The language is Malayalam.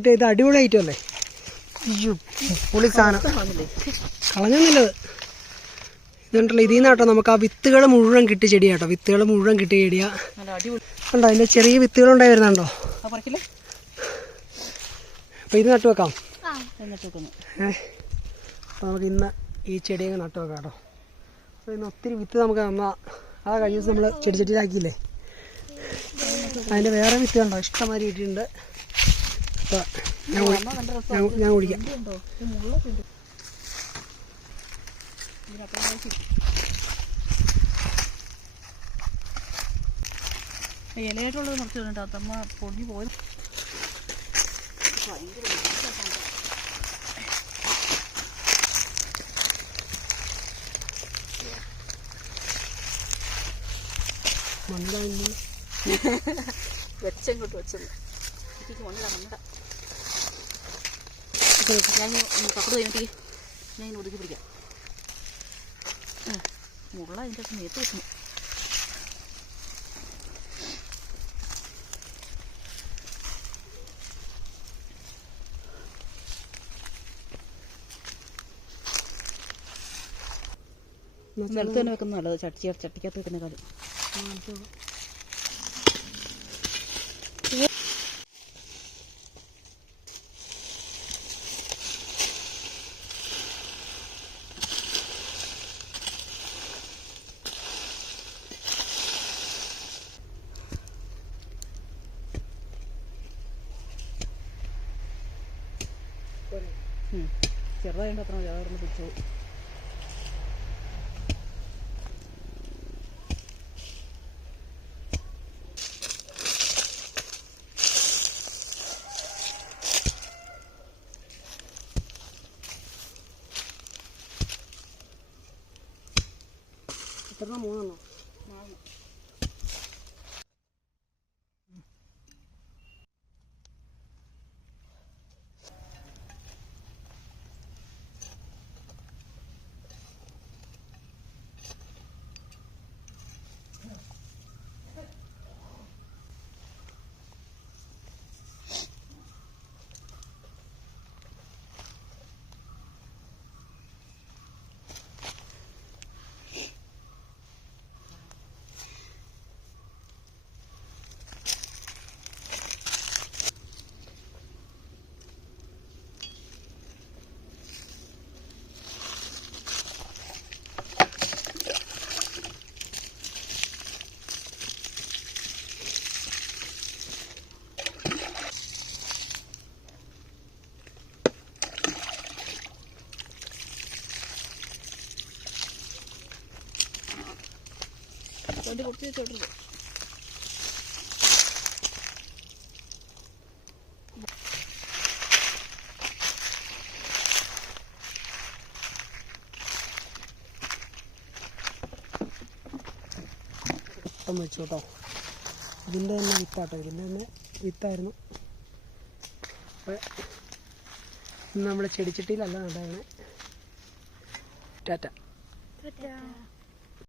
കിട്ടിയ ഇത് അടിപൊളി ഐറ്റം അല്ലേ? അയ്യോ പൊളി സാധനം, കളഞ്ഞൊന്നുമില്ലത്. ഇതുണ്ടല്ലോ, ഇതിൽ നിന്നാട്ടോ നമുക്ക് ആ വിത്തുകൾ മുഴുവൻ കിട്ടി ചെടിയാട്ടോ, വിത്തുകൾ മുഴുവൻ കിട്ടി ചെടിയാ. ഉണ്ടോ അതിൻ്റെ ചെറിയ വിത്തുകളുണ്ടായി വരുന്നുണ്ടോ? അപ്പോൾ ഇത് നട്ടു വെക്കാം. അപ്പോൾ നമുക്ക് ഇന്ന് ഈ ചെടിയൊക്കെ നട്ടു വെക്കാം കേട്ടോ. അപ്പോൾ ഇന്ന് ഒത്തിരി വിത്ത് നമുക്ക് തന്നാൽ ആ കഴിഞ്ഞ ദിവസം നമ്മൾ ചെടിച്ചട്ടിയിലാക്കിയില്ലേ, അതിൻ്റെ വേറെ വിത്ത് കണ്ടോ ഇഷ്ടംമാതിരി കിട്ടിയിട്ടുണ്ട്. അപ്പോൾ ഞാൻ കുടിക്കാം. ഇലയായിട്ടുള്ളത് കുറച്ച് വേണ്ട, അമ്മ പൊടിഞ്ഞു പോയത് വെച്ചങ്ങോട്ട് വെച്ചത് മണ്ണിടാ മണ്ണിടാ. ഞാൻ പക്കത്ത് കഴിഞ്ഞിട്ട് ഞാൻ ഇങ്ങനെ ഒതുക്കി പിടിക്കാം. മുള്ള അതിൻ്റെ മേത്ത് വെക്കുന്നു. നിലത്ത് തന്നെ വെക്കുന്ന നല്ലത്, ചട്ടിക്കകത്ത് വെക്കുന്ന കാര്യം. ചെറുതായിട്ട് അത്ര ചേർന്ന് പിടിച്ചു. എത്ര മൂന്നെണ്ണോ? വണ്ടി പൊട്ടി വെച്ചോട്ടില്ല. വെച്ചോട്ടോ, ഇതിൻ്റെ തന്നെ വിത്താട്ടോ, ഇതിൻ്റെ തന്നെ വിത്തായിരുന്നു. അപ്പോൾ ഇന്ന് നമ്മൾ ചെടിച്ചട്ടിയിലല്ല നട്ടാണ്. ടാറ്റ.